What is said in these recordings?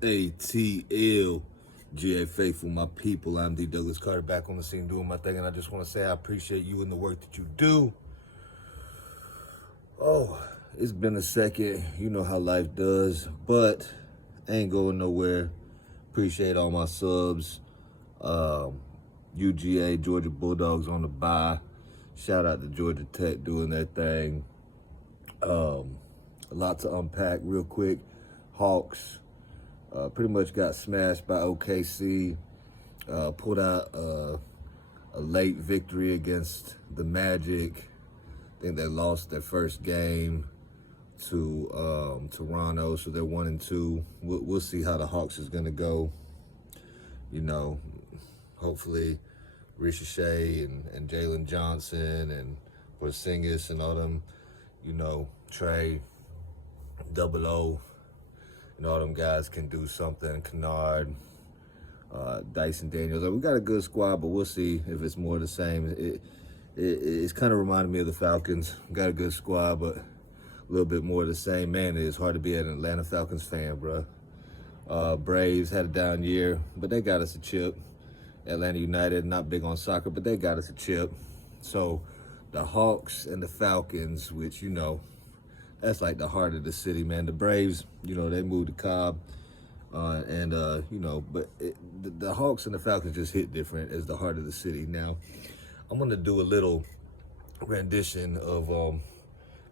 ATL.GA Faithful, my people. I'm D. Douglas Carter, back on the scene doing my thing, and I just want to say I appreciate you and the work that you do. Oh, it's been a second. You know how life does, but ain't going nowhere. Appreciate all my subs. UGA, Georgia Bulldogs on the bye. Shout out to Georgia Tech doing their thing. A lot to unpack real quick. Hawks pretty much got smashed by OKC. Pulled out a late victory against the Magic. I think they lost their first game to Toronto, so they're 1-2. We'll see how the Hawks is gonna go. You know, hopefully Ricochet and Jalen Johnson and Porzingis and all them, you know, Trey, Double O, and all them guys can do something. Kennard, Dyson Daniels. We got a good squad, but we'll see if it's more of the same. It's kind of reminded me of the Falcons. Got a good squad, but a little bit more of the same. Man, it is hard to be an Atlanta Falcons fan, bro. Braves had a down year, but they got us a chip. Atlanta United, not big on soccer, but they got us a chip. So the Hawks and the Falcons, which, you know, that's like the heart of the city, man. The Braves, you know, they moved to Cobb. You know, but the Hawks and the Falcons just hit different as the heart of the city. Now, I'm going to do a little rendition of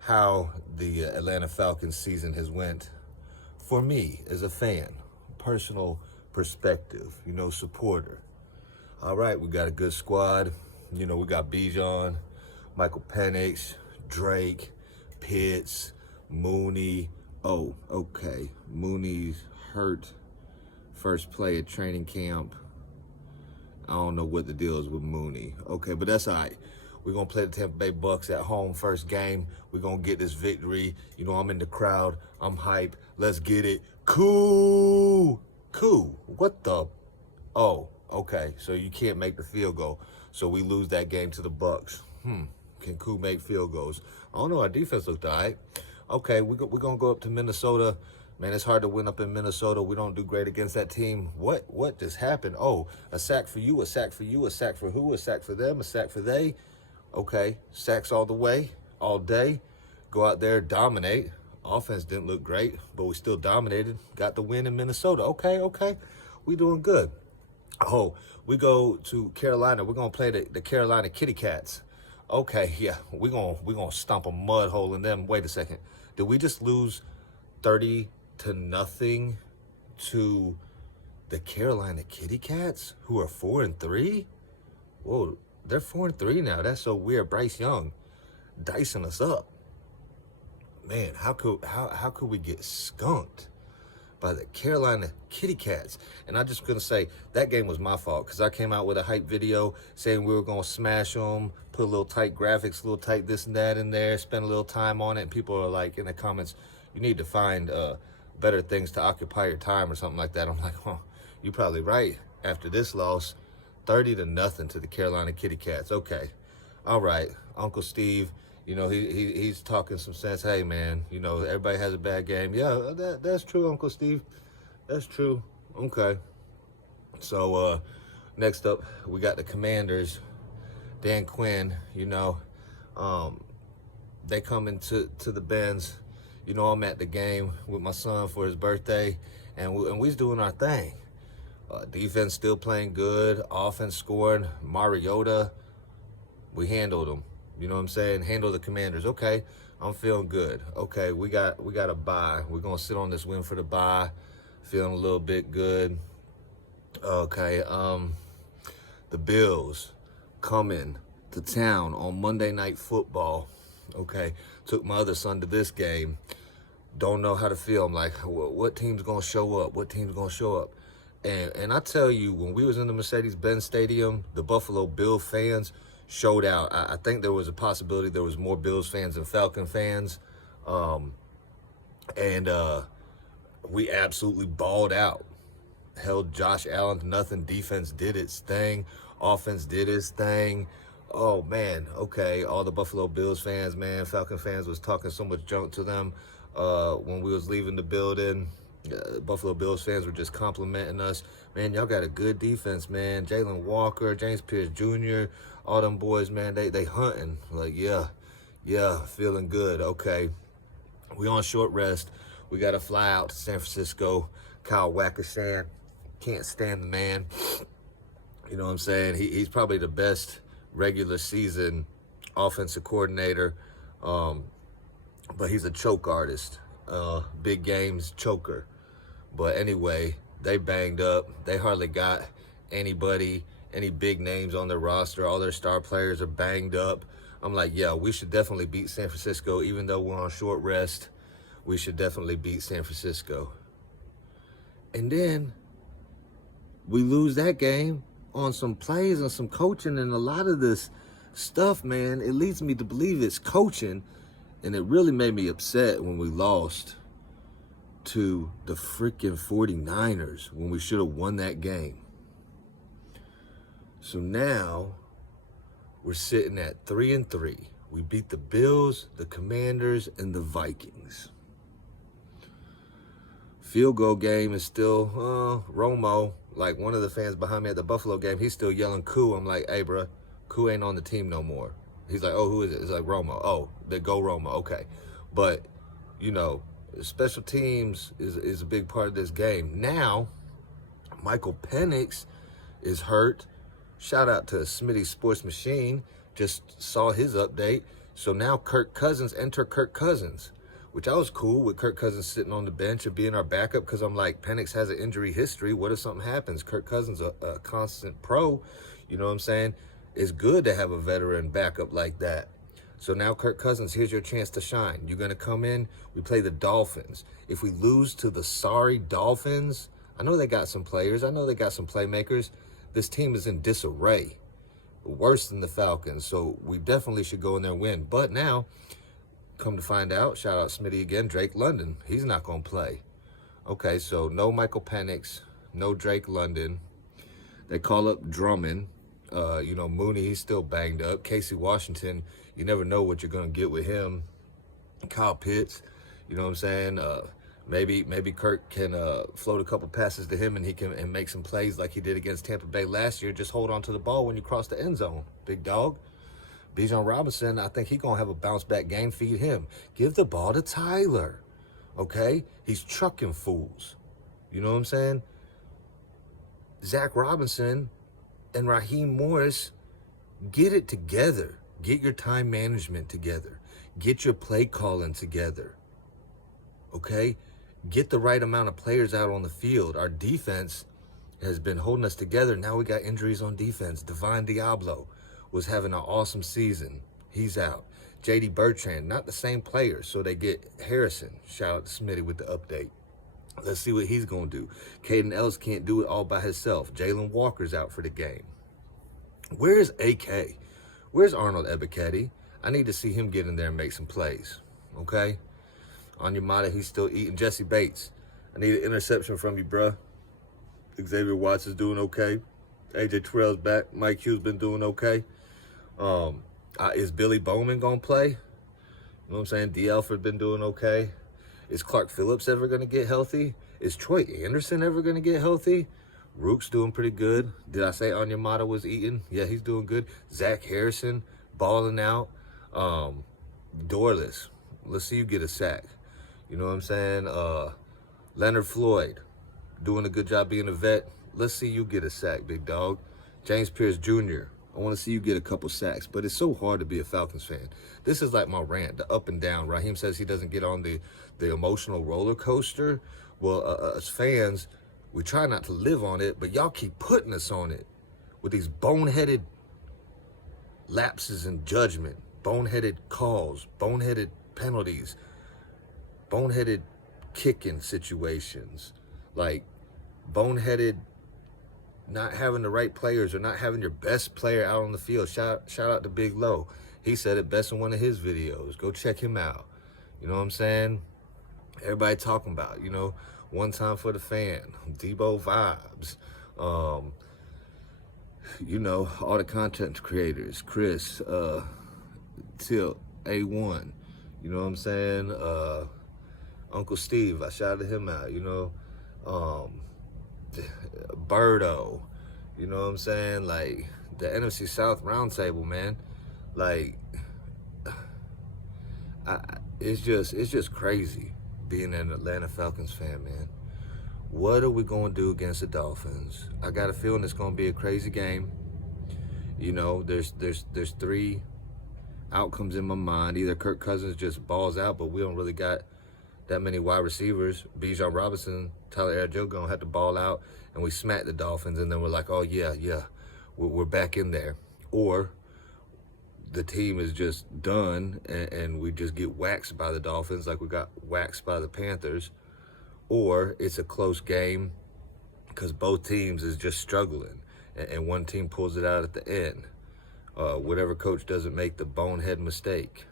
how the Atlanta Falcons season has went for me as a fan, personal perspective, you know, supporter. All right, we got a good squad. You know, we got Bijan, Michael Penix, Drake, Pitts, Mooney. Oh, okay. Mooney's hurt first play at training camp. I don't know what the deal is with Mooney. Okay, but that's all right. We're going to play the Tampa Bay Bucks at home first game. We're going to get this victory. You know, I'm in the crowd. I'm hype. Let's get it. Cool. What the? Oh, okay. So you can't make the field goal. So we lose that game to the Bucks. Can Koo make field goals? I don't know. Our defense looked all right. Okay, we're going to go up to Minnesota. Man, it's hard to win up in Minnesota. We don't do great against that team. What just happened? Oh, a sack for you, a sack for you, a sack for who, a sack for them, a sack for they. Okay, sacks all the way, all day. Go out there, dominate. Offense didn't look great, but we still dominated. Got the win in Minnesota. Okay. We doing good. Oh, we go to Carolina. We're going to play the Carolina Kitty Cats. Okay, yeah, we're gonna stomp a mud hole in them. Wait a second. Did we just lose 30-0 to the Carolina Kitty Cats, who are 4-3? Whoa, they're 4-3 now. That's so weird. Bryce Young dicing us up. Man, how could we get skunked by the Carolina Kitty Cats? And I'm just gonna say that game was my fault, because I came out with a hype video saying we were gonna smash them, put a little tight graphics, a little tight this and that in there, spend a little time on it, and people are like in the comments, you need to find better things to occupy your time or something like that. I'm like, oh, you're probably right. After this loss, 30-0 to the Carolina Kitty Cats. Okay, all right, Uncle Steve. You know, he's talking some sense. Hey, man, you know, everybody has a bad game. Yeah, that's true, Uncle Steve. That's true. Okay. So, next up, we got the Commanders. Dan Quinn, you know, they come into the Benz. You know, I'm at the game with my son for his birthday, and we's doing our thing. Defense still playing good. Offense scoring. Mariota, we handled them. You know what I'm saying? Handle the Commanders. Okay, I'm feeling good. Okay, we got a bye. We're gonna sit on this win for the bye. Feeling a little bit good. Okay, the Bills coming to town on Monday Night Football. Okay, took my other son to this game. Don't know how to feel. I'm like, what team's gonna show up? What team's gonna show up? And I tell you, when we was in the Mercedes-Benz Stadium, the Buffalo Bill fans showed out. I think there was a possibility there was more Bills fans than Falcon fans. We absolutely balled out. Held Josh Allen to nothing. Defense did its thing. Offense did its thing. Oh, man. Okay, all the Buffalo Bills fans, man, Falcon fans was talking so much junk to them when we was leaving the building. Buffalo Bills fans were just complimenting us. Man, y'all got a good defense, man. Jalen Walker, James Pierce Jr., all them boys, man, they hunting. Like, yeah, feeling good. Okay, we on short rest. We got to fly out to San Francisco. Kyle Wackersham, can't stand the man. You know what I'm saying? He's probably the best regular season offensive coordinator, but he's a choke artist. Big games choker. But anyway, they banged up. They hardly got any big names on their roster. All their star players are banged up. I'm like, yeah, we should definitely beat San Francisco. Even though we're on short rest, we should definitely beat San Francisco. And then we lose that game on some plays and some coaching, and a lot of this stuff, man, it leads me to believe it's coaching. And it really made me upset when we lost to the freaking 49ers when we should have won that game. So now we're sitting at 3-3. We beat the Bills, the Commanders, and the Vikings. Field goal game is still Romo. Like, one of the fans behind me at the Buffalo game, he's still yelling "Koo." I'm like, hey, bro, Koo ain't on the team no more. He's like, oh, who is it? It's like Romo. Oh, they go Romo. Okay. But, you know, special teams is a big part of this game. Now, Michael Penix is hurt. Shout out to Smitty Sports Machine. Just saw his update. So now Kirk Cousins, enter Kirk Cousins, which I was cool with Kirk Cousins sitting on the bench and being our backup, because I'm like, Penix has an injury history. What if something happens? Kirk Cousins a constant pro. You know what I'm saying? It's good to have a veteran backup like that. So now, Kirk Cousins, here's your chance to shine. You're going to come in. We play the Dolphins. If we lose to the sorry Dolphins, I know they got some players. I know they got some playmakers. This team is in disarray, worse than the Falcons. So we definitely should go in there and win. But now, come to find out, shout out Smitty again, Drake London, he's not going to play. Okay, so no Michael Penix, no Drake London. They call up Drummond. You know, Mooney, he's still banged up. Casey Washington, you never know what you're going to get with him. Kyle Pitts, you know what I'm saying? Maybe Kirk can float a couple passes to him, and he can make some plays like he did against Tampa Bay last year. Just hold on to the ball when you cross the end zone, big dog. Bijan Robinson, I think he's going to have a bounce-back game. Feed him. Give the ball to Tyler, okay? He's trucking fools. You know what I'm saying? Zach Robinson and Raheem Morris, get it together. Get your time management together. Get your play calling together, okay? Get the right amount of players out on the field. Our defense has been holding us together. Now we got injuries on defense. Divine Diablo was having an awesome season. He's out. J.D. Bertrand, not the same player, so they get Harrison. Shout out to Smitty with the update. Let's see what he's going to do. Caden Ellis can't do it all by himself. Jalen Walker's out for the game. Where's AK? Where's Arnold Ebiketie? I need to see him get in there and make some plays, okay? Onyemata, he's still eating. Jesse Bates, I need an interception from you, bruh. Xavier Watts is doing okay. AJ Terrell's back. Mike Hughes been doing okay. Is Billy Bowman going to play? You know what I'm saying? D. Alford been doing okay. Is Clark Phillips ever going to get healthy? Is Troy Anderson ever going to get healthy? Rook's doing pretty good. Did I say Onyemata was eating? Yeah, he's doing good. Zach Harrison balling out. Dorless, let's see you get a sack. You know what I'm saying? Leonard Floyd doing a good job being a vet. Let's see you get a sack, big dog. James Pierce Jr., I want to see you get a couple sacks, but it's so hard to be a Falcons fan. This is like my rant, the up and down. Raheem says he doesn't get on the emotional roller coaster. Well, as fans, we try not to live on it, but y'all keep putting us on it with these boneheaded lapses in judgment, boneheaded calls, boneheaded penalties, boneheaded kicking situations, like boneheaded not having the right players or not having your best player out on the field. Shout out to Big Low. He said it best in one of his videos. Go check him out. You know what I'm saying? Everybody talking about, you know, one time for the fan, Debo vibes. You know, all the content creators, Chris, Till, A1. You know what I'm saying? Uncle Steve, I shouted him out, you know. Birdo, you know what I'm saying? Like, the NFC South roundtable, man. Like, it's just crazy being an Atlanta Falcons fan, man. What are we going to do against the Dolphins? I got a feeling it's going to be a crazy game. You know, there's 3 outcomes in my mind. Either Kirk Cousins just balls out, but we don't really got that many wide receivers. Bijan Robinson, ATL.GA.FAITHFUL gonna have to ball out, and we smack the Dolphins, and then we're like, oh yeah, we're back in there. Or the team is just done, and we just get waxed by the Dolphins like we got waxed by the Panthers. Or it's a close game because both teams is just struggling, and one team pulls it out at the end. Whatever coach doesn't make the bonehead mistake.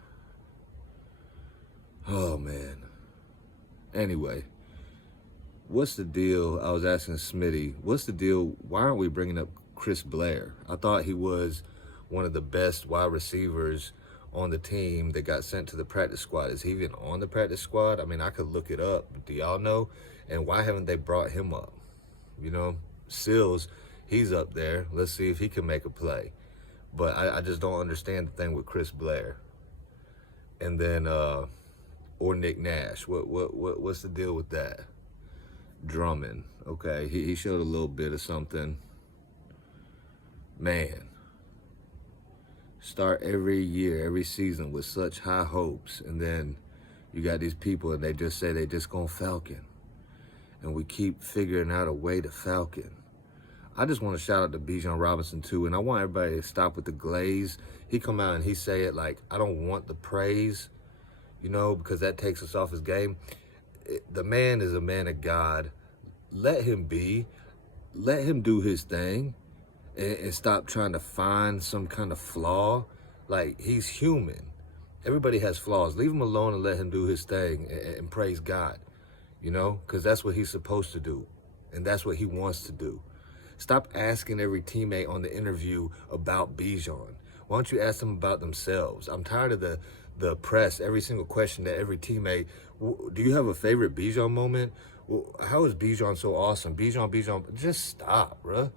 Oh, man. Anyway, what's the deal? I was asking Smitty, what's the deal? Why aren't we bringing up Chris Blair? I thought he was one of the best wide receivers on the team that got sent to the practice squad. Is he even on the practice squad? I mean, I could look it up. Do y'all know? And why haven't they brought him up? You know, Sills, he's up there. Let's see if he can make a play. But I just don't understand the thing with Chris Blair. And then, or Nick Nash. What's the deal with that? Drummond, okay, he showed a little bit of something. Man, start every year, every season with such high hopes, and then you got these people and they just say they just gonna Falcon. And we keep figuring out a way to Falcon. I just want to shout out to Bijan Robinson too, and I want everybody to stop with the glaze. He come out and he say it like, I don't want the praise, you know, because that takes us off his game. The man is a man of God. Let him be. Let him do his thing, and stop trying to find some kind of flaw. Like, he's human. Everybody has flaws. Leave him alone and let him do his thing and praise God, you know, because that's what he's supposed to do, and that's what he wants to do. Stop asking every teammate on the interview about Bijan. Why don't you ask them about themselves? I'm tired of the press, every single question that every teammate, do you have a favorite Bijan moment? How is Bijan so awesome? Bijan, just stop, bruh.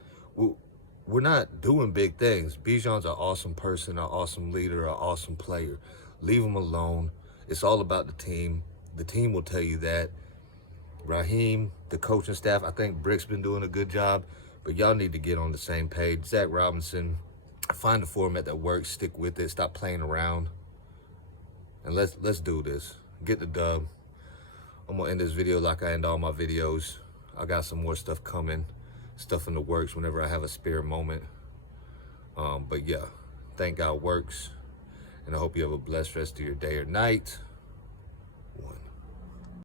We're not doing big things. Bijan's an awesome person, an awesome leader, an awesome player. Leave him alone. It's all about the team. The team will tell you that. Raheem, the coaching staff, I think Brick's been doing a good job, but y'all need to get on the same page. Zach Robinson, find a format that works, stick with it, stop playing around, and let's do this. Get the dub. I'm gonna end this video like I end all my videos. I got some more stuff coming, stuff in the works whenever I have a spare moment. But yeah, thank God works, and I hope you have a blessed rest of your day or night.